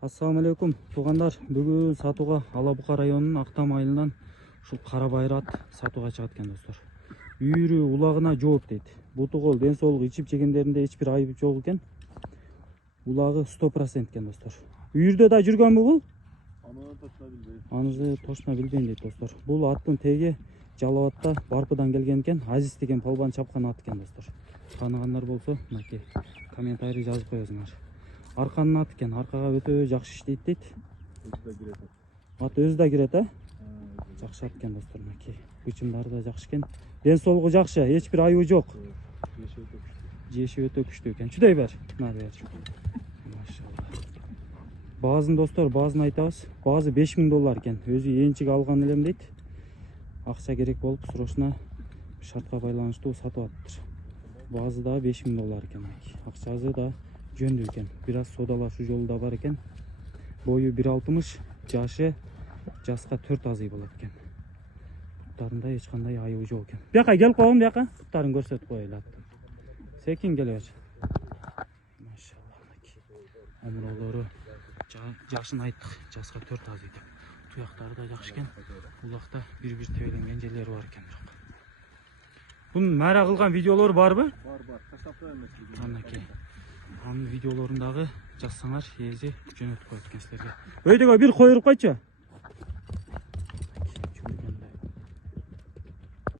Ассаламу алейкум туугандар. Бүгүн сатууга Ала Бука районунун Актам айылынан ушул кара байрат сатууга чыгат экен достор. Үйүрү улагына жооп дейт. Буту кол, ден соолук, ичип жегендеринде эч бир айып жок экен. Улагы 100% экен достор. Үйүрдө да жүргөнбү бул? Аны точно билбейм дейт достор. Бул аттын теги Жалалатта Барпыдан келген экен. Азиз деген палбан чапкан ат экен достор. Тааныгандар болсо, мынакей комментарий жазып коесуңар. Арканын ат экен, аркага өтө жакшы иштейт дейт. Ат өзү да кирет, жакшы ат экен достор, мынакей. Кычымдары да жакшы экен. Ден соолугу жакшы, эч бир айыбы жок. Жеши өтө күчтүү экен. Чыдай бер. Мына бер. Машалла. Баазын достор, баазын айтабыз. Баазы $5000 экен. Өзү энчиге алган элем дейт. Акча керек болуп, срочно шартка байланыштуу сатып атыптыр. Баазы да $5000 экен. Акчасы да жөндүү экен. Бир аз содалашуу жолу да бар экен. Бою 1.60, жашы жаска 4 азый болот экен. Буттарында эч кандай айыбы жок экен. Бияка келип койгон, бияка буттарын көрсөтүп коелу. Секин келе бер. Машалла. Омуролору жашын айттык, жаска 4 азый деп. Туяктары да жакшы экен. Улакта бир-бир тебеленген жерлери бар экен бирок. Бунун майра кылган видеолору барбы? Бар. Таштап коебуз. Анакей. Анын видеолорун дагы жазсаңар, ээси жөнөтүп коет экен силерге. Өйдөгө бир койуруп койчу.